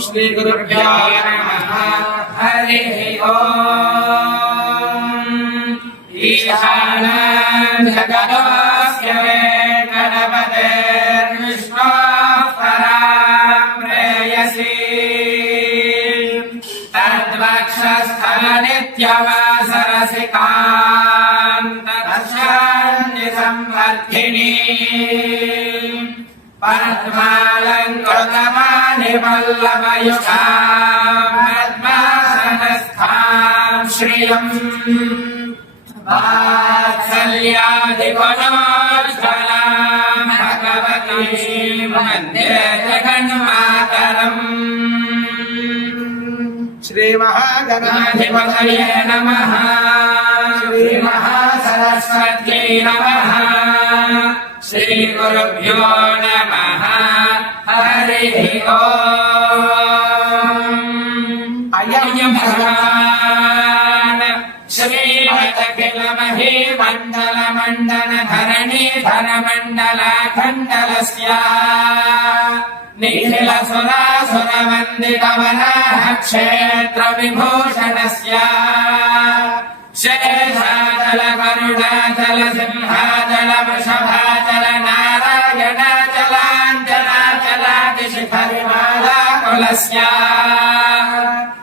శ్రీ గురుభ్యో నమః హరి ఓం ఈశాన జగదోస్య గణపతే విష్ణో పరాం पद्मालङ्कृतमानि वल्लभयुषाम् पद्मासनस्थाम् श्रियम् वात्सल्यादिगुणोज्ज्वलाम् भगवतीम् वन्दे जगन्मातरम् श्रीमहागणाधिपतये गणाधिपतये नमः श्रीमहासरस्वत्यै नमः श्रीगुरुभ्यो नमः हरिः ओम् अयं भगवान् श्रीमदखिलमही చల గరుడాచల సింహాచల వృషభాచల నారాయణాచలాంజనాచలాది శిఖరిమాలా కులస్యా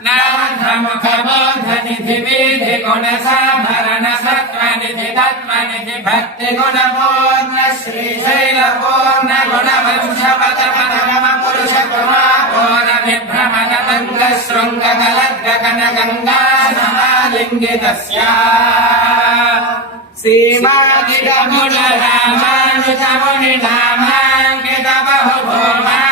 నాథముఖబోధనిధి వీధి గుణ సాభరణ సత్వనిధి తత్వనిధి భక్తి గుణ పూర్ణ శ్రీశైల పూర్ణ గుణ వంశపద పరమ పురుష కుమార విభ్రమణ మంగ శృంగ కలద్గ గంగా लिङ्गितस्य सीमादितमुलरामानुतमुनिनामाङ्कितबहुभूमा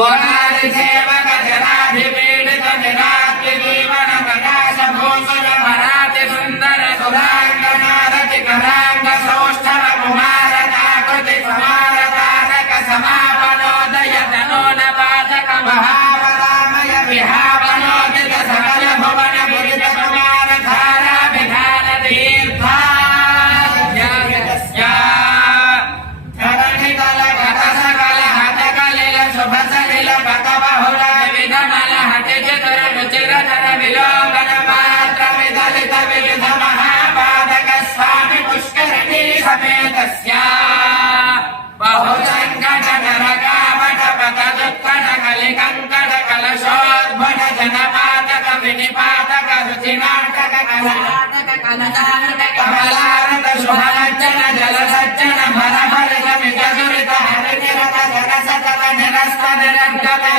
Mark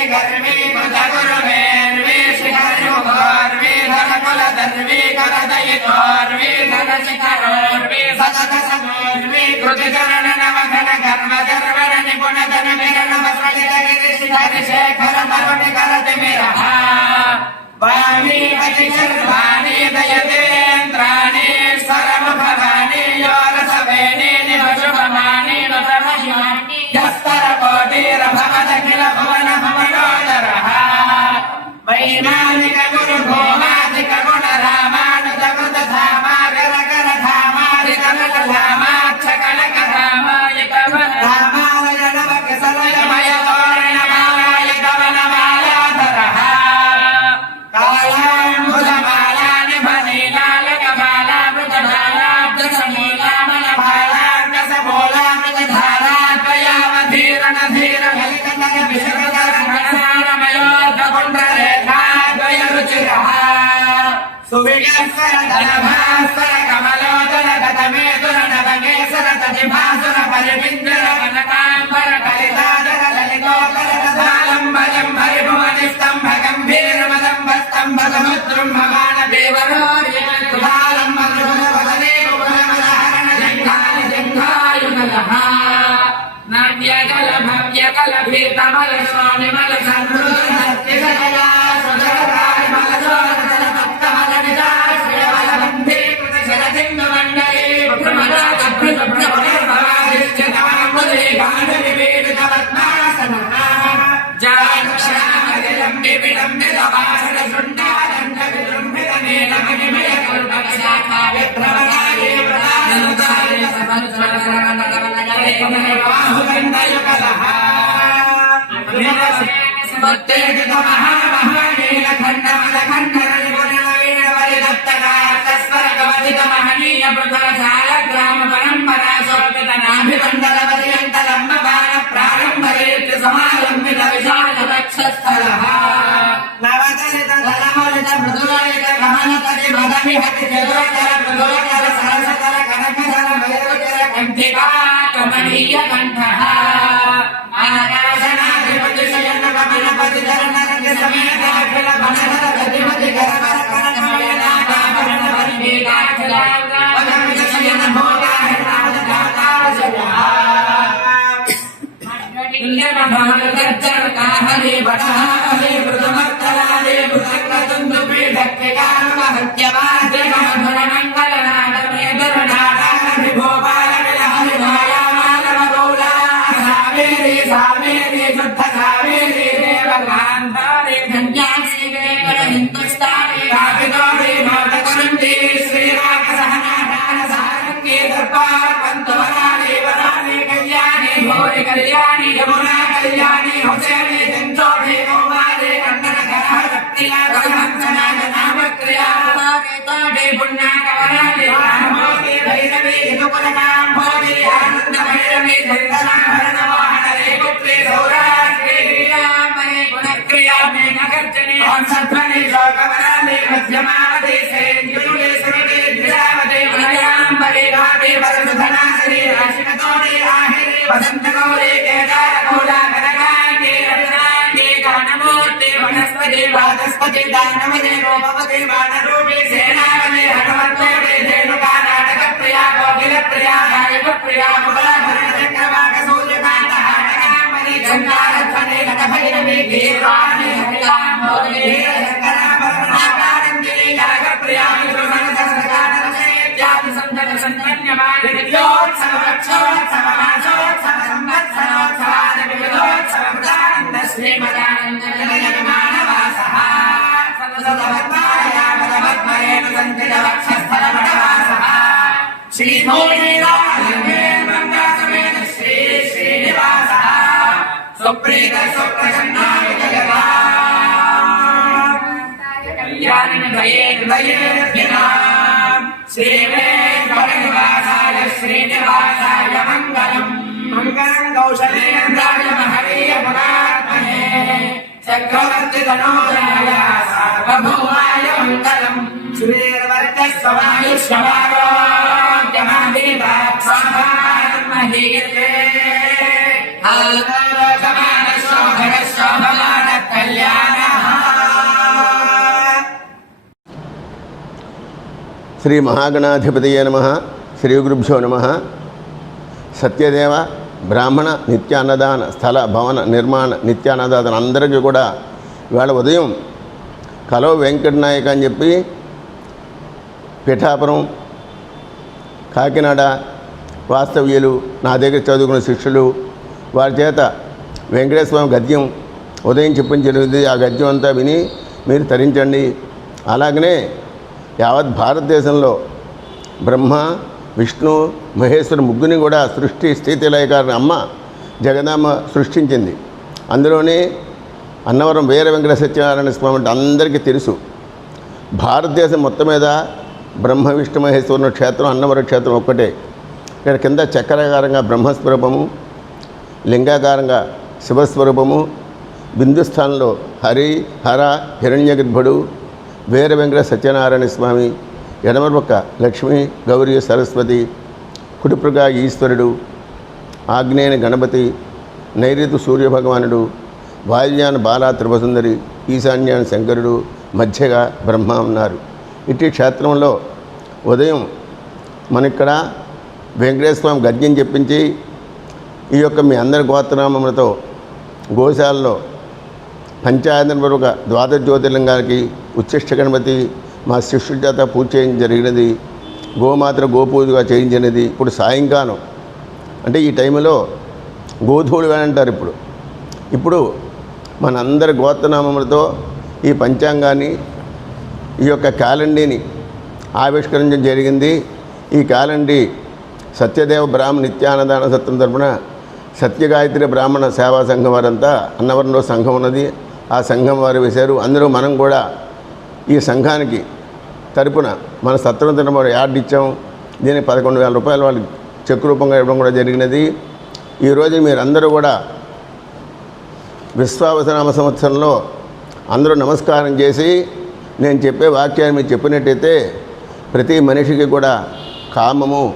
भगदनि गर्वी कृत गुरुवेर्वी शिखरि मुखोर्वी धन कुल धर्वी कर दयितोर्वी धन शिखरोर्वी सतत समोर्वी कृति चरण नव घन कर्म दर्वन निपुण धन मिरण वस्वलित गिरि शिखरि शेखर मरुणि करति मिरः वाणी पति सर्वाणि दयतेन्द्राणि सर्वभवानि వైమానిక గురు భోమాదిక గుణ రామానుజ కృత ధామా గర గర ధామాది కనక ధామాక్ష కనక ధామాయక ధీర కలిక నగ దివ్యస్వర ధనభాస్వర కమలోదర గతమేతుర నవమేశ్వర తదిభాసుర పరివిందర కనకాంబర కలితాదర లలితోదర దశాలంబరం పరిభువనిస్తంభ గంభీరమదంబ స్తంభ సముద్రం భవాన దేవరో తులాలంబ వదనే ఉపనమదహరణ జంఘాని జంఘాయుగలహ నాట్యకల భవ్యకల భీతమల స్వామిమల సంతృత మహనీయ పృథశాల గ్రామ పరంపరా శోభిత నాభిమండల పర్యంత లంబ బాణ ప్రారంభ రేత్య సమాలంబిత విశాల వక్షస్థలః నవదలిత ధనమలిత మృదులలిత గమనతరి మదమిహతి చతురతర మృదులతర సరసతర కనకధర మయూరతర కంఠికా కమనీయ కంఠః హిందుస్థాని కాపిదోడి మోదకరంతి శ్రీరామ సహనాధాన సారంగి దర్బార్ కళ్యాణి భోరి కళ్యాణి యమునా కళ్యాణి హుసేని పుణ్యాక రామోది భైరవి ఆనంద భైరవి వాహన రేపుత్రి సౌరాష్ట్రి గుణక్రియా మేఘగర్జని హంసధ్వని ശ്രീനിവാസായ മംഗളം മംഗളം കൗശലേന്ദ്രായ മഹരീയ പുരാത്മനേ ചക്രവർത്തി ധനോദയ സർവഭൗമായ മംഗളം ശ്രീർവർത്തി സ്വമായ ശ്വാരോ ജമാ ദീപ സമാനം മഹീയത്തെ അൽ സമാന ശോഭന శ్రీ మహాగణాధిపతియే నమ శ్రీ గురుభ్యో నమ. సత్యదేవ బ్రాహ్మణ నిత్యాన్నదాన స్థల భవన నిర్మాణ నిత్యాన్నదాన అందరికీ కూడా ఇవాళ ఉదయం కలో వెంకటనాయక అని చెప్పి పిఠాపురం కాకినాడ వాస్తవ్యులు నా దగ్గర చదువుకున్న శిష్యులు వారి చేత వెంకటేశ్వర గద్యం ఉదయం చెప్పించినది ఆ గద్యం అంతా విని మీరు తరించండి. అలాగనే యావత్ భారతదేశంలో బ్రహ్మ విష్ణు మహేశ్వరు ముగ్గుని కూడా సృష్టి స్థితి లయకారిని అమ్మ జగదాంబ సృష్టించింది. అందులోనే అన్నవరం వీర వెంకట సత్యనారాయణ స్వామి అంటే అందరికీ తెలుసు. భారతదేశం మొత్తం మీద బ్రహ్మ విష్ణు మహేశ్వరుని క్షేత్రం అన్నవర క్షేత్రం ఒక్కటే. ఇక్కడ కింద చక్రాకారంగా బ్రహ్మస్వరూపము లింగాకారంగా శివస్వరూపము బిందుస్థానంలో హరి హర హిరణ్యగర్భుడు వీర వెంకట సత్యనారాయణ స్వామి ఎడమపక్క లక్ష్మీ లక్ష్మి గౌరీ సరస్వతి కుటిప్రగా ఈశ్వరుడు ఆగ్నేయ గణపతి నైరుతి సూర్యభగవానుడు వాయువ్యాన బాలా త్రిపసుందరి ఈశాన్యాన శంకరుడు మధ్యగా బ్రహ్మ ఉన్నారు. ఇట్టి క్షేత్రంలో ఉదయం మనక్కడ వెంకటేశ్వర గద్యం చెప్పించి ఈ యొక్క మీ అందరి గోత్రనామములతో గోశాలలో పంచాయతనపూర్వక ద్వాదశ జ్యోతిర్లింగాలకి ఉచ్చిష్ట గణపతి మా శిష్యుల చేత పూజ చేయడం జరిగినది. గోమాత్ర గోపూజగా చేయించినది. ఇప్పుడు సాయంకాలం. అంటే ఈ టైంలో గోధూళి అంటారు ఇప్పుడు. ఇప్పుడు మనందరి గోత్రనామములతో ఈ పంచాంగాన్ని ఈ యొక్క క్యాలెండర్ని ఆవిష్కరించడం జరిగింది. ఈ క్యాలెండర్ సత్యదేవ బ్రాహ్మణ నిత్యానదాన సత్యం తరపున సత్యగాయత్రి బ్రాహ్మణ సేవా సంఘం వారంతా అన్నవరంలో సంఘం ఉన్నది. ఆ సంఘం వారు వేశారు. అందరూ మనం కూడా ఈ సంఘానికి తరపున మన సత్రం తరపున యాడ్ ఇచ్చాం. దీనికి పదకొండు వేల రూపాయలు వాళ్ళకి చెక్ రూపంగా ఇవ్వడం కూడా జరిగినది. ఈరోజు మీరందరూ కూడా విశ్వావసనామ సంవత్సరంలో అందరూ నమస్కారం చేసి నేను చెప్పే వాక్యాన్ని మీరు చెప్పినట్టయితే ప్రతి మనిషికి కూడా కామము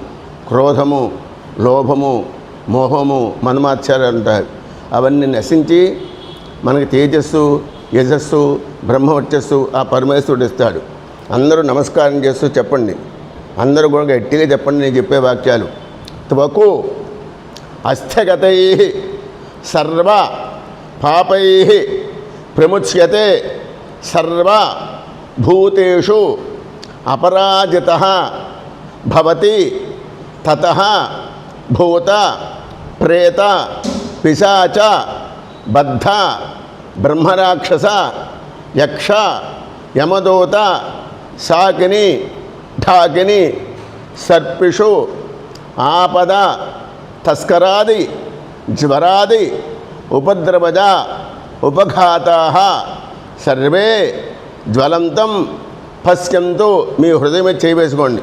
క్రోధము లోభము మోహము మన్మాత్సరాలు ఉంటాయి. అవన్నీ నశించి మనకి తేజస్సు యశస్సు బ్రహ్మవర్చస్సు ఆ పరమేశ్వరుడు ఇస్తాడు. అందరూ నమస్కారం చేస్తూ చెప్పండి. అందరూ కూడా గట్టిగా చెప్పండి నేను చెప్పే వాక్యాలు. త్వకు అస్థగతై సర్వ పాపై ప్రముచ్యతే సర్వ భూతేషు అపరాజిత భవతి తత భూత ప్రేత పిశాచ బద్ధ బ్రహ్మరాక్షస యక్ష యమదూత సాకిని ఠాకిని సర్పిషు ఆపద తస్కరాది జ్వరాది ఉపద్రవజ ఉపఘాతా సర్వే జ్వలంతం పశ్యంతో మీ హృదయం చేయవేసుకోండి.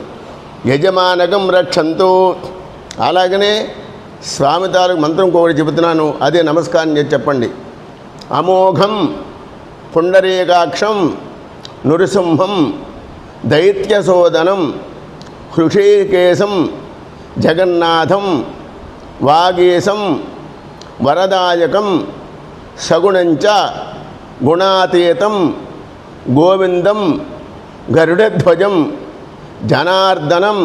యజమానకం రక్షంతు. అలాగనే స్వామి తాలూకు మంత్రం కోడి చెబుతున్నాను అదే నమస్కారం చెప్పండి. అమోఘం పుండరీకాక్షం నృసింహం దైత్యశోదనం హృషీకేశం జగన్నాథం వాగీశం వరదాయకం సగుణంచ గుణాతీతం గోవిందం గరుడధ్వజం జనార్దనం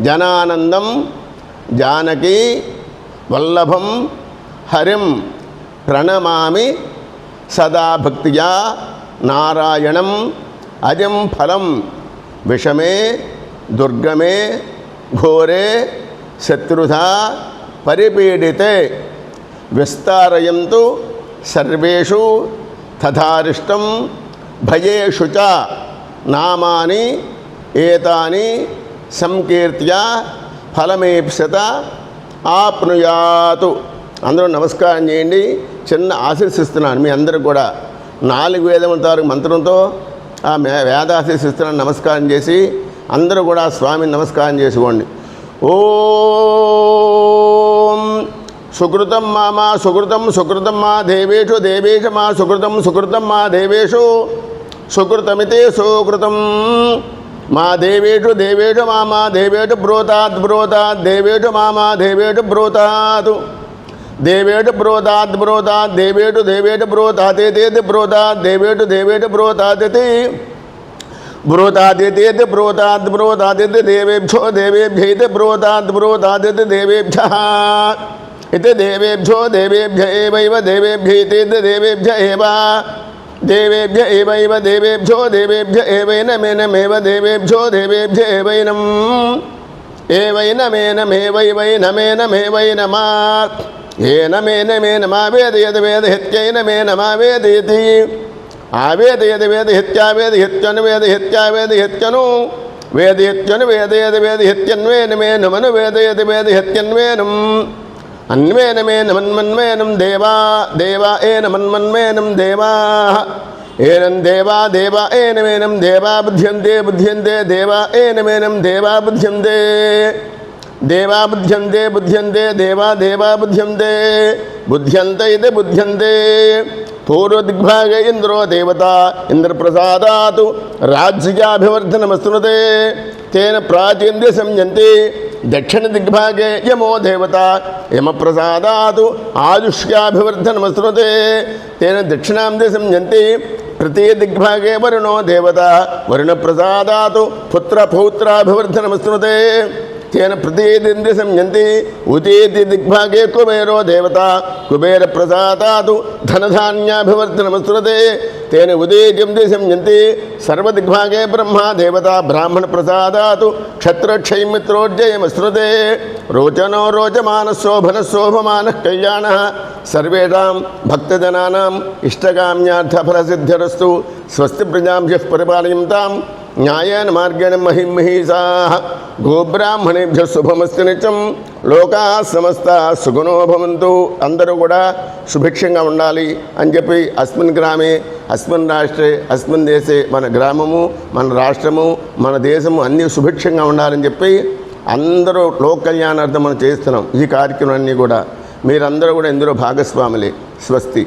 జనానందం జానకి వల్లభం హరిం ప్రణమామి సదాభక్తియా నారాయణం అజం ఫలం. విషమే దుర్గమే ఘోరే శత్రుధ పరిపీడితే విస్తారయంతు సర్వేషు తథారిష్టం భయేషు చ నామాని ఏతాని సంకీర్త్య ఫలమేప్సత ఆప్నుయాతు. అందరూ నమస్కారం చేయండి. చిన్న ఆశీర్సిస్తున్నాను మీ అందరూ కూడా నాలుగు వేదముల మంత్రంతో ఆ మే- నమస్కారం చేసి అందరూ కూడా స్వామిని నమస్కారం చేసుకోండి. ఓం సుకృతం మా మా సుకృతం సుకృతం మా దేవేషు దేవేశ మా సుకృతం సుకృతం మా దేవేషు సుకృతమితే సుకృతం. మా దేవేషు దేవేషు మా మా దేవేషు బ్రోతాత్ బ్రోతాద్ దేవేషు మా మా దేవేషు బ్రోతాత్ దేవేటు బ్రోతాద్ బ్రోతాద్ దేవేటు దేవేటు బ్రోతాతేతేతి బ్రోతాద్ దేవేటు దేవేటు బ్రోతాతిథి బ్రోతాదితి బ్రోతాద్ బ్రోతాదితి దేవేభ్యో దేవేభ్యైతి బ్రోతాద్ బ్రోతాదితి దేవేభ్య ఇది దేవేభ్యో దేవేభ్య ఏవైవ దేవేభ్యైతి దేవేభ్య ఏవ దేవేభ్య ఏవైవ దేవేభ్యో దేవేభ్య ఏవైనమేనమేవ దేవేభ్యో దేవేభ్య ఏవైనం ఏవైనమేనమేవైవైనమేనమేవైనమా ఏనమేనమేనమా వేదయద వేదహిత్యైనమేనమా వేదయతి ఆవేదయద వేదహిత్యావేదహిత్యను వేదహిత్యావేదహిత్యను వేదహిత్యను వేదయద వేదహిత్యన్వేనమేనమను వేదయద వేదహిత్యన్వేనం అన్వేనమేనమన్మన్వేనం దేవా దేవా ఏనమన్మన్వేనం దేవా. ఏనం దేవా దేవా ఏనమేనం దేవా బుధ్యంతే బుధ్యంతే దేవా ఏనమేనం దేవా బుధ్యంతే దేవా బుధ్యంతే బుధ్యంతే దేవా దేవా బుధ్యంతే బుధ్యంత ఇది బుధ్యంతే పూర్వదిగ్భాగే ఇంద్రో దేవత ఇంద్రప్రసాదాతు రాజ్యాభివర్ధనమస్తునుతే. తేన ప్రాచీన్య సంయంతి దక్షిణ దిగ్భాగే యమో దేవత యమప్రసాదాతు ఆయుష్యాభివర్ధనమస్తునుతే. తేన దక్షిణాం సంయంతి తృతీయ దిగ్భాగే వరుణో దేవత వరుణప్రసాదాతు పుత్రపౌత్రాభివర్ధనమస్తునుతే తేన ప్రతీదింది సంయంతి ఉతీతి దిగ్భాగే కుబేరో దేవత కుబేర ప్రసాదాదు ధనధాన్యాభివర్ధనమస్తుతే తేన ఉదీత్యం సంయంతి సర్వదిగ్భాగే బ్రహ్మా దేవత బ్రాహ్మణ ప్రసాదాదు క్షత్రక్షైమిత్రోజ్జయమశ్రుతే రోచనో రోచమాన శోభన శోభమాన కళ్యాణ. సర్వేషాం భక్తజనానాం ఇష్టకామ్యార్థఫలసిద్ధిరస్తు స్వస్తి ప్రజాభ్య పరిపాలయంతాం. న్యాయేన మార్గేణ మహిం మహిషా గోబ్రాహ్మణేభ్య శుభమస్తు నిత్యం. లోకా సమస్త సుగుణో భవంతు. అందరూ కూడా సుభిక్షంగా ఉండాలి అని చెప్పి అస్మిన్ గ్రామే అస్మిన్ రాష్ట్రే అస్మిన్ దేశే మన గ్రామము మన రాష్ట్రము మన దేశము అన్నీ సుభిక్షంగా ఉండాలని చెప్పి అందరూ లోక కళ్యాణార్థం మనం చేస్తున్నాం ఈ కార్యక్రమాన్ని కూడా. మీరందరూ కూడా ఇందులో భాగస్వాములే. స్వస్తి.